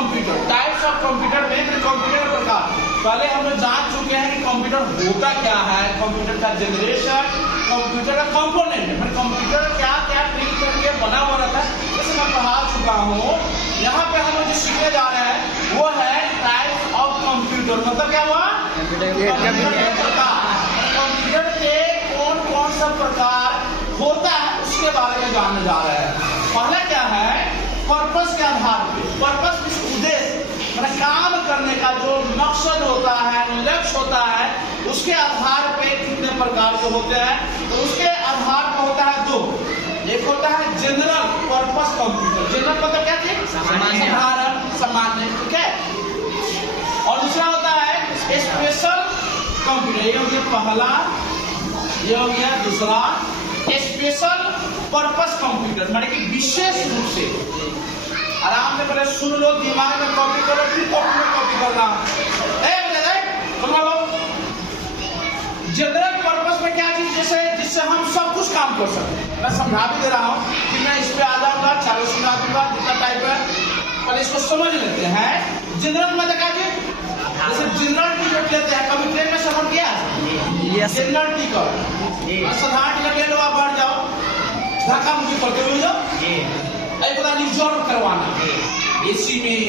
Computer, types of computer में computer का प्रकार। पहले हम लोग जान चुके हैं कि कंप्यूटर होता क्या है, कंप्यूटर का जनरेशन, कंप्यूटर का कंपोनेंट, मतलब कंप्यूटर क्या क्या ट्रिक करके बना हुआ रहता है, इसे मैं पढ़ा चुका हूँ। यहाँ पे हम लोग जो सीखने जा रहे हैं वो है टाइप्स ऑफ कंप्यूटर। मतलब क्या हुआ, कंप्यूटर के प्रकार, कंप्यूटर के कौन कौन सा प्रकार होता है उसके बारे में जानने जा रहे हैं। पहला क्या है, पर्पस के आधार पे, पर्पस उद्देश्य, मतलब काम करने का जो मकसद होता है, लक्ष्य होता है, उसके आधार पे कितने प्रकार के होते हैं। तो उसके आधार पर होता है दो, एक होता है जनरल पर्पस कंप्यूटर, जनरल मतलब क्या चीज, साधारण सामान्य, ठीक है। और दूसरा होता है स्पेशल कंप्यूटर, ये हो गया पहला, ये हो गया दूसरा। स्पेशल पर्पस कंप्यूटर माने कि विशेष रूप से, आराम से पहले सुन लो, दिमाग में कॉपी करो, फिर कॉपी में कॉपी करना। जनरल पर्पस में क्या चीज, जैसे जिससे हम सब कुछ काम कर सकते हैं। मैं समझा भी दे रहा हूँ कि मैं इस पे आ जाऊंगा, चारों समझा दूंगा, जितना टाइप है पहले इसको समझ लेते हैं। जनरल मतलब क्या चीज, जैसे जनरल टिकट लेते हैं, कभी ट्रेन में सफर किया, जनरल टिकट, साधारण टिकट ले लो, आप बढ़ जाओ, धक्का मुक्की करते हुए जाओ, पता रिजर्व करवाना, एसी में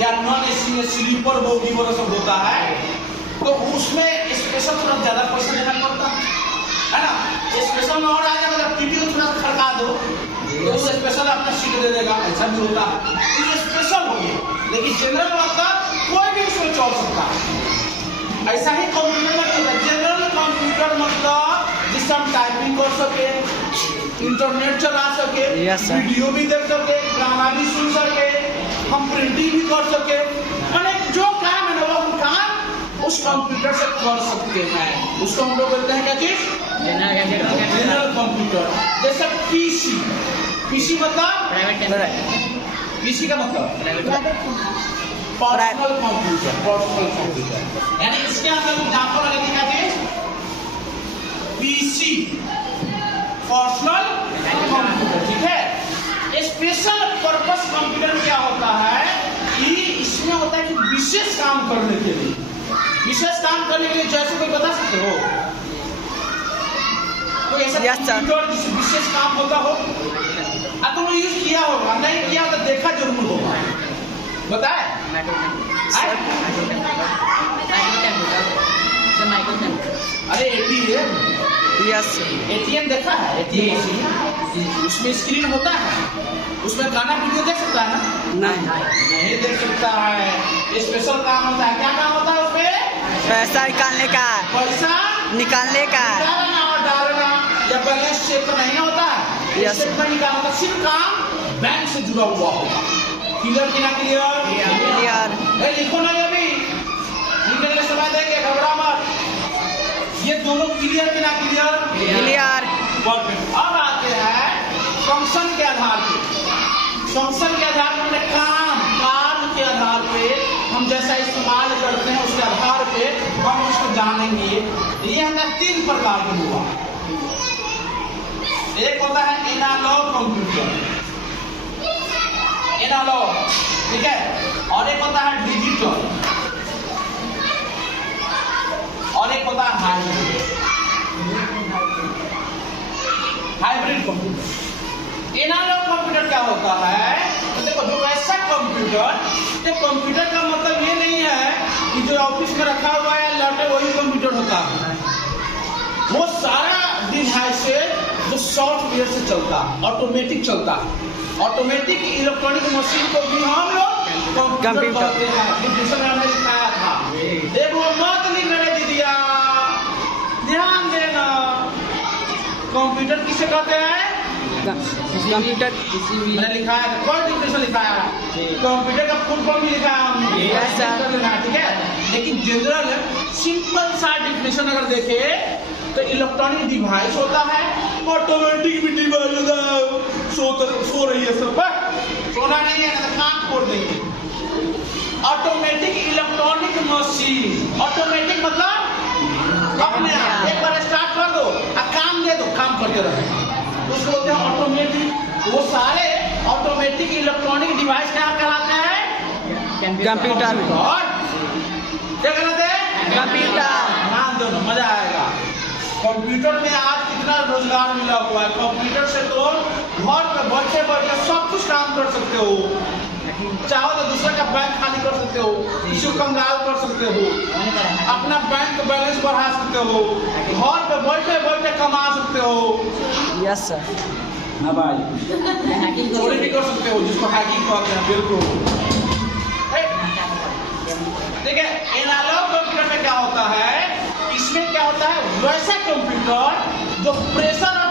या नॉन एसी में, स्लीपर बोगी वो सब होता है, तो उसमें स्पेशल थोड़ा ज्यादा पैसा देना पड़ता है ना। स्पेशल में और आ जाएगा, जब टीटी को थोड़ा खड़का दो तो वो स्पेशल अपना सीट दे देगा, ऐसा भी होता है। ये स्पेशल हो गया, लेकिन जनरल मतलब कोई भी उसमें चल सकता है। ऐसा ही कंप्यूटर में होता है, जनरल कंप्यूटर मतलब जिससे हम टाइपिंग कर सके, इंटरनेट चला सके, वीडियो भी देख सके, गाना भी सुन सके, हम प्रिंटिंग भी कर सके, मैंने जो काम है ना वो हम काम उस कंप्यूटर से कर सकते हैं। उसको हम लोग बोलते हैं क्या चीज, जनरल कंप्यूटर। जैसे पीसी, पीसी मतलब पीसी का मतलब पर्सनल कंप्यूटर, पर्सनल कंप्यूटर, यानी इसके अंदर एग्जांपल लगेगी क्या चीज, पीसी, पर्सनल कंप्यूटर, ठीक है। स्पेशल पर्पस कंप्यूटर क्या होता है कि इसमें होता है कि विशेष काम करने के लिए, विशेष काम करने के लिए, जैसे कोई बता सकते हो कोई ऐसा कंप्यूटर जिससे विशेष काम होता हो, तुम यूज किया होगा, नहीं किया तो देखा जरूर होगा, बताए। अरे एटीएम देखा है, एटीएम उसमें स्क्रीन होता है, उसमें गाना वीडियो देख सकता है ना, नहीं देख सकता है। स्पेशल काम होता है, क्या काम होता है उसमें, पैसा निकालने का, पैसा निकालने का, डालना और डालना, या बैलेंस चेक करना ही होता है, स्टेटमेंट निकालना, सिर्फ काम बैंक से जुड़ा हुआ होगा। क्लियर कि ना क्लियर, क्लियर, लिखो ना, ये भी लिखने के समय देंगे, घबरा मत, ये दोनों क्लियर कि ना क्लियर, क्लियर। अब आते हैं फंक्शन के आधार पे, फंक्शन के आधार पे काम, कार्य के आधार पे हम जैसा इस्तेमाल करते हैं उसके आधार पे हम उसको जानेंगे। ये हमारा तीन प्रकार का हुआ, एक होता है एनालॉग कंप्यूटर, एनालॉग, ठीक है, और एक होता है डिजिटल, और एक होता है हाइब्रिड कंप्यूटर। एनालॉग कंप्यूटर क्या होता है, तो देखो जो ऐसा कंप्यूटर, तो कंप्यूटर का मतलब ये नहीं है कि जो ऑफिस में रखा हुआ है लैपटॉप वही कंप्यूटर होता है, वो सारा डिवाइस जो सॉफ्टवेयर से चलता है, ऑटोमेटिक चलता है। ऑटोमेटिक इलेक्ट्रॉनिक मशीन को भी हम लोग कंप्यूटर कहते हैं, डिफिनेशन में हमने लिखाया था, देखो मत लिखने दीजिए, ध्यान देना। कंप्यूटर किसे कहते हैं, कंप्यूटर मैंने लिखा है, कोई डिफिनेशन लिखा है, कंप्यूटर का फुल फॉर्म भी लिखा है हमने, ठीक है। लेकिन जनरल सिंपल सा डिफिनेशन अगर देखे तो इलेक्ट्रॉनिक डिवाइस होता है, ऑटोमेटिक भी डिवाइस होता है, सो रही है सब, सोना नहीं है ना कान फोड़ देंगे। ऑटोमेटिक इलेक्ट्रॉनिक मशीन, ऑटोमेटिक मतलब अपने आप, एक बार स्टार्ट कर दो और काम दे दो, काम करते रहे, उसको बोलते हैं ऑटोमेटिक। वो सारे ऑटोमेटिक इलेक्ट्रॉनिक डिवाइस क्या कहलाते हैं, कंप्यूटर में। और क्या कहते हैं? कंप्यूटर। ध्यान दो ना, मजा आएगा। कंप्यूटर में आज कितना रोजगार मिला हुआ है। कंप्यूटर से तो घर पे बैठे बैठे सब कुछ काम कर सकते हो। चाहो तो दूसरे का बैंक खाली कर सकते हो, किसी को कंगाल कर सकते हो, अपना बैंक बैलेंस बढ़ा सकते हो, घर पे बैठे बैठे कमा सकते हो। Yes sir. हाँ भाई, चोरी भी कर सकते हो, जिसको हैकिंग कहते हैं। बिल्कुल ठीक है। एनालॉग कंप्यूटर में क्या होता है, इसमें क्या होता है, वैसा कंप्यूटर जो प्रेशर और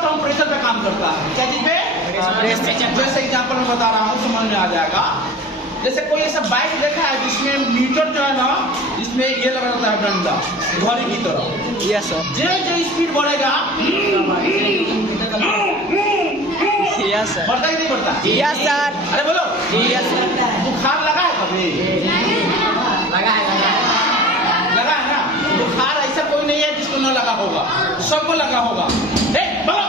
टेम्परेचर पे काम करता है। क्या चीज पे? जैसे एग्जांपल मैं बता रहा हूँ, समझ में आ जाएगा। जैसे कोई ऐसा बाइक देखा है जिसमें मीटर जो है ना, इसमें ये लगा रहता है डंडा घड़ी की तरह। Yes sir. जो स्पीड बढ़ेगा, यस सर। बढ़ता कि नहीं बढ़ता? Yes sir. अरे बोलो। Yes sir. बुखार लगा है कभी? लगा है ना। बुखार ऐसा कोई नहीं है जिसको न लगा होगा, सबको लगा होगा। बोलो।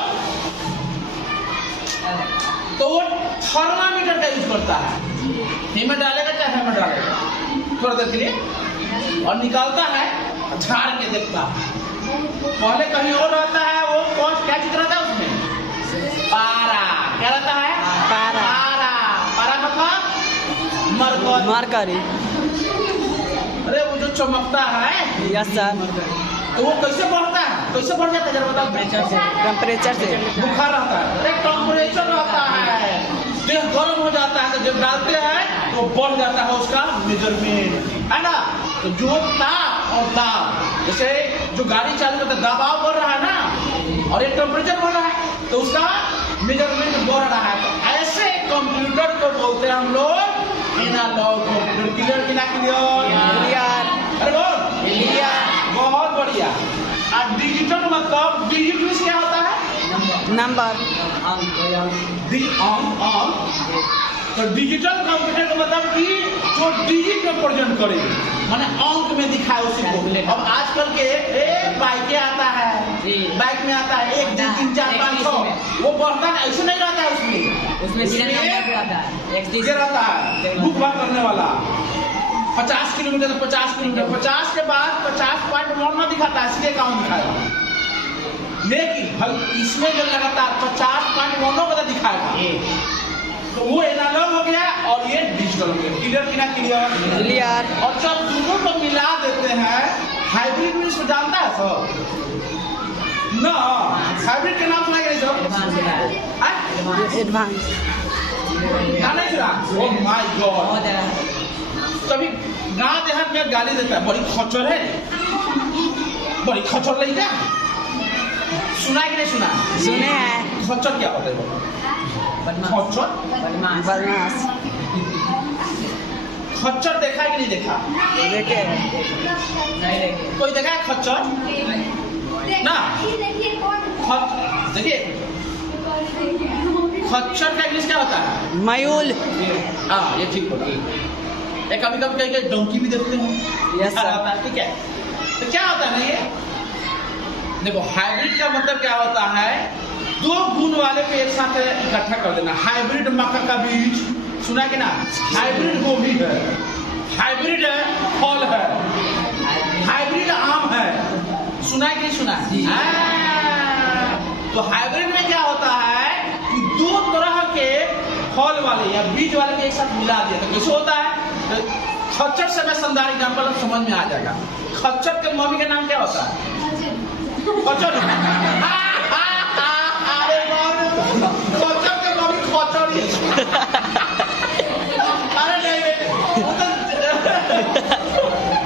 तो वो थर्मामीटर का यूज करता है। हिम्मत डालेगा चाहे हिम्मत डालेगा थोड़ा देर के लिए, और निकालता है, झाड़ के देखता है। पहले कहीं और रहता है, वो कौन क्या चीज रहता है उसमें? पारा। क्या रहता है? पारा। पारा मतलब मरकरी। अरे वो जो चमकता है। Yes sir. तो वो कैसे बढ़ता है, कैसे बढ़ जाता है जरा बताओ? टेम्परेचर से। बुखार रहता है, अरे टेम्परेचर रहता है, देह गर्म हो जाता है, तो जब डालते हैं तो बढ़ जाता है उसका मेजरमेंट, है ना। तो जो ताप और दाब, जैसे जो गाड़ी चालू करता है, दबाव बढ़ रहा है ना, और ये टेम्परेचर बढ़ रहा है, तो उसका मेजरमेंट बढ़ रहा है। तो ऐसे कंप्यूटर को बोलते हैं हम लोग एनालॉग कंप्यूटर। क्लियर कि ना क्लियर? अरे बोल। बहुत बढ़िया। और डिजिटल मतलब, डिजिटल क्या होता है? नंबर। तो डिजिटल कंप्यूटर का मतलब कि जो डिजिट में प्रेजेंट करे, माने अंक में दिखाए उसी को। अब आजकल के बाइक आता है, बाइक में आता है 1 2 3 4 5 6, वो बढ़ता है, ऐसे नहीं रहता है उसमें रहता है बुक बात करने वाला। 50 किलोमीटर तो 50 किलोमीटर, 50 के बाद 50.1 ना दिखाता है, सीधे काउंट दिखाएगा। लेकिन इसमें जो लगातार 50.1 का दिखाएगा, तो वो एनालॉग हो गया और ये डिजिटल हो गया। क्लियर कि ना क्लियर? और जब दोनों को मिला देते हैं, हाइब्रिड में इसको जानता है सब ना? हाइब्रिड के नाम सुना नहीं सब? एडवांस। नहीं सुना? Oh my God. कभी गांव देहात में गाली देता है, बड़ी खच्चर है, बड़ी खच्चर लड़का। सुना है कि नहीं सुना? सुने हैं। खच्चर क्या होता है? खच्चर बदमाश। खच्चर देखा है कि नहीं देखा? देखे। कोई देखा है खच्चर ना? देखिए, खच्चर का इंग्लिश क्या होता है? मयूल। हाँ, ये ठीक होता है। कभी कभी कहीं डोंकी भी देखते हैं। Yes sir. ठीक है। तो क्या होता है ना, ये देखो, हाइब्रिड का मतलब क्या होता है, 2 गुण वाले को एक साथ इकट्ठा कर देना। हाइब्रिड मक्का का बीज सुना कि ना? हाइब्रिड गोभी है, हाइब्रिड फल है, हाइब्रिड आम है। सुना कि नहीं सुना? तो हाइब्रिड में क्या होता है कि 2 तरह के फल वाले या बीज वाले को एक साथ मिला दिया। तो कैसे होता है? खच्चर से मैं शानदार एग्जाम्पल समझ में आ जाएगा। खच्चर के मम्मी का नाम क्या होता है? खच्चर। खच्चर के मम्मी खच्चर। अरे नहीं,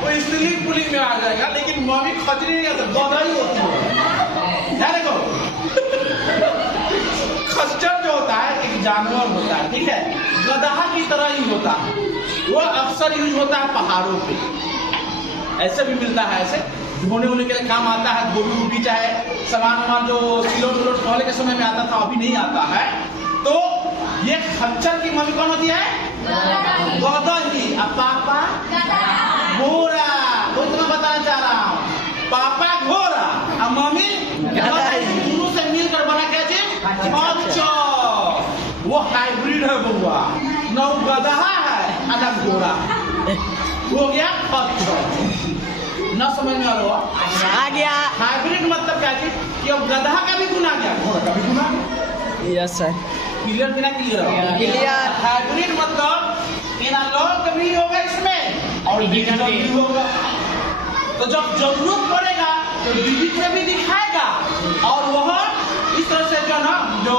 वो स्त्रीलिंग पुलिंग में आ जाएगा, लेकिन मम्मी खचरी नहीं होता, गधा ही होती है। देखो, खच्चर जो होता है एक जानवर होता है, ठीक है, गधा की तरह ही होता है। वो अक्सर यूज होता है पहाड़ों पे, ऐसे भी मिलता है, ऐसे ढोने वोने के लिए काम आता है। गोभी वोभी चाहे सामान जो सिलोट विलोट पहले के समय में आता था, अभी नहीं आता है। तो ये खच्चर की मम्मी कौन होती है? गधा ही। अब पापा घोड़ा। वो तो मैं बताना चाह रहा हूँ, पापा घोड़ा और मम्मी दोनों से मिलकर बना क्या चीज? खच्चर। वो हाइब्रिड हाइब्रिड है बउआ, न गधा है न घोड़ा, हो गया पत्थर। न समझ में आ रहा आ गया। हाइब्रिड मतलब क्या चीज कि अब गधा का भी गुना गया, घोड़ा का भी गुना गया। Yes sir. क्लियर बिना क्लियर क्लियर। हाइब्रिड मतलब एनालॉग भी होगा इसमें और डिजिटल भी होगा। तो जब जरूरत पड़ेगा तो डिजिटल भी दिखाएगा और वह इस तरह से जो ना जो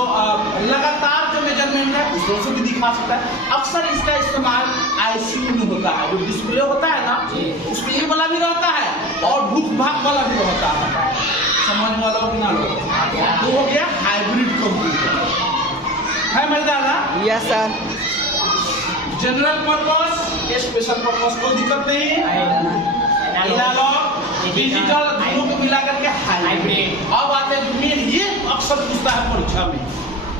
लगातार जो मेजरमेंट है उस तरह से भी दिखा सकता है। अक्सर इसका इस्तेमाल आईसीयू में होता है, जो डिस्प्ले होता है ना उसमें ये वाला भी रहता है और भूख भाग वाला भी रहता है। समझ वाला हो कि ना लो, तो हो गया हाइब्रिड कंप्यूटर है मजेदार ना। Yes sir. General purpose special purpose कोई दिक्कत नहीं है। एनालॉग डिजिटल दोनों को मिला करके हाइब्रिड। अब आते हैं मेन, ये अक्सर पूछता है परीक्षा में,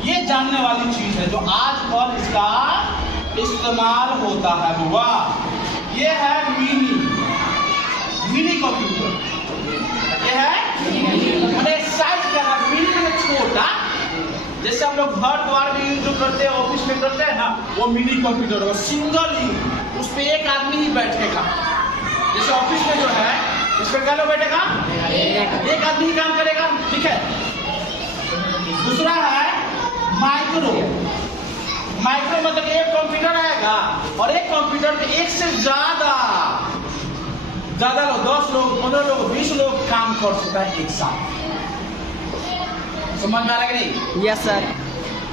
ये जानने वाली चीज है जो आजकल इसका इस्तेमाल होता है बुआ। ये है मिनी कंप्यूटर। ये है मैंने साइज क्या है, मिनी में छोटा, जैसे हम लोग घर द्वार में यूज करते हैं, ऑफिस में करते हैं ना, वो मिनी कंप्यूटर है, सिंगल यूज, उस पर एक आदमी ही बैठेगा। जैसे ऑफिस में जो है इस पर क्या लोग बैठेगा, एक आदमी ही काम करेगा, ठीक है। दूसरा है माइक्रो। माइक्रो मतलब एक कंप्यूटर आएगा और एक कंप्यूटर पे एक से ज्यादा लोग, 10 लोग, 15 लोग, 20 लोग काम कर सकता है एक साथ। समझ में आ रहा है कि नहीं? Yes sir.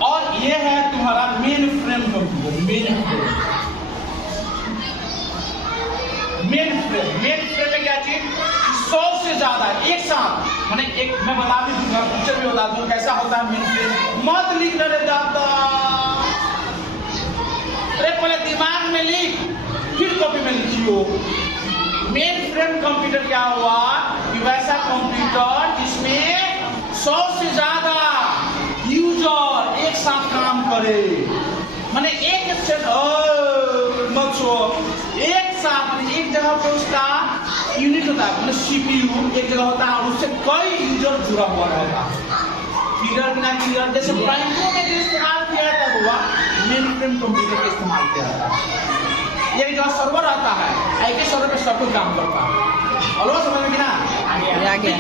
और ये है तुम्हारा main frame computer. Main frame में क्या चीज, 100 से ज्यादा एक साथ, मैंने एक मैं बता भी दूंगा, पिक्चर भी बता दूंगा कैसा होता है मेन फ्रेम। मत लिख रहे दादा, अरे पहले दिमाग में लिख फिर कॉपी में लिखियो। मेन फ्रेम कंप्यूटर क्या हुआ कि वैसा कंप्यूटर जिसमें 100 से ज्यादा यूजर एक साथ काम करे, माने एक एक साथ एक जगह पे उसका यूनिट होता है, मतलब सीपीयू एक जगह होता है और उससे कई यूजर जुड़ा हुआ रहता है। क्लियर बिना क्लियर, जैसे बैंकों में जो इस्तेमाल किया जाता हुआ मेन फ्रेम कंप्यूटर का इस्तेमाल किया जाता है। ये जो सर्वर आता है, एक सर्वर पे सब कुछ काम करता है, और समझ में ना आ गया।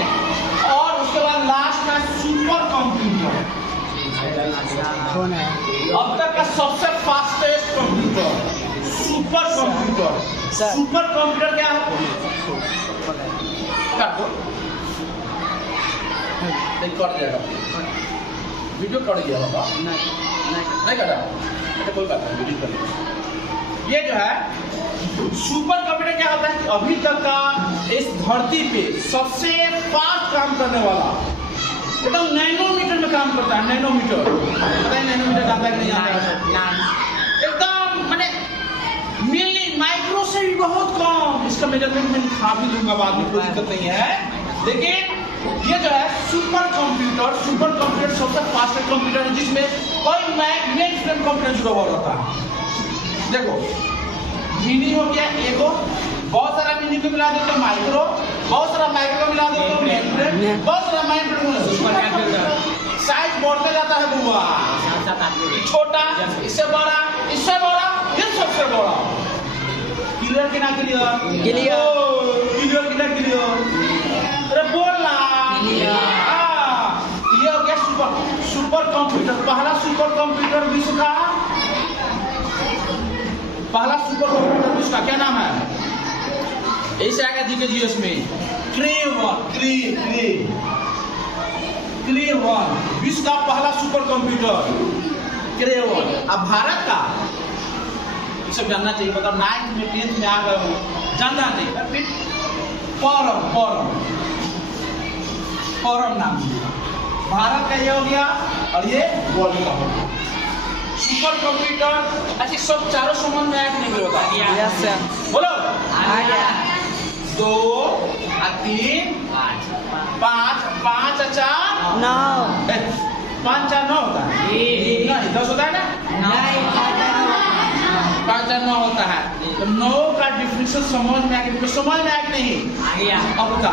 और उसके बाद लास्ट है सुपर कंप्यूटर। कौन है? अब तक का सबसे fastest computer super computer. Super computer क्या है? काटो, नहीं कट जाएगा, वीडियो कट गया होगा, नहीं कटा, अच्छा कोई बात नहीं, वीडियो कर। ये जो है सुपर कंप्यूटर क्या होता है, अभी तक का इस धरती पे सबसे फास्ट काम करने वाला, एकदम नैनोमीटर में काम करता है। नैनोमीटर पता है, नैनोमीटर जानता है कि नहीं जानता है? एकदम माने मिली माइक्रो से भी बहुत कम। इसका मेजरमेंट मैं लिखा भी दूंगा बाद में, कोई दिक्कत नहीं है। लेकिन ये जो है सुपर कंप्यूटर सबसे फास्ट कंप्यूटर है जिसमें कोई मेन फ्रेम कंप्यूटर जुड़ा हुआ रहता है। देखो मिनी हो गया एगो, बहुत सारा मिनी को मिला दो तो माइक्रो, बहुत सारा माइक्रो मिला दो तो मेन फ्रेम, बहुत सारा मेन फ्रेम। साइज बढ़ते जाता है बुआ, छोटा इससे बड़ा, इससे बड़ा, ये सबसे बड़ा। क्लियर कि ना क्लियर? क्लियर कि ना क्लियर? अरे बोलना। ये हो गया सुपर कंप्यूटर। पहला सुपर कंप्यूटर विश्व का, पहला सुपर कंप्यूटर विश्व का क्या नाम है? ऐसे आएगा जीके में, क्रे 1 विश्व का पहला सुपर कंप्यूटर क्रे 1। अब भारत का ये सब जानना चाहिए, मतलब 9th में 10th में आ गए हो, जानना चाहिए। फिर परम नाम भारत का ये हो गया और ये वर्ल्ड का हो गया सुपर कंप्यूटर। अच्छा सब चारों समझ में आया कि नहीं होता? Yes sir. बोलो आ गया। 2 3 5 5 4 9 5 4 9 होता है, नहीं 10 होता है ना, 5 4 9 होता है। तो 9 का डिफिनेशन समझ में आ गया? समझ में आया कि नहीं? अब बता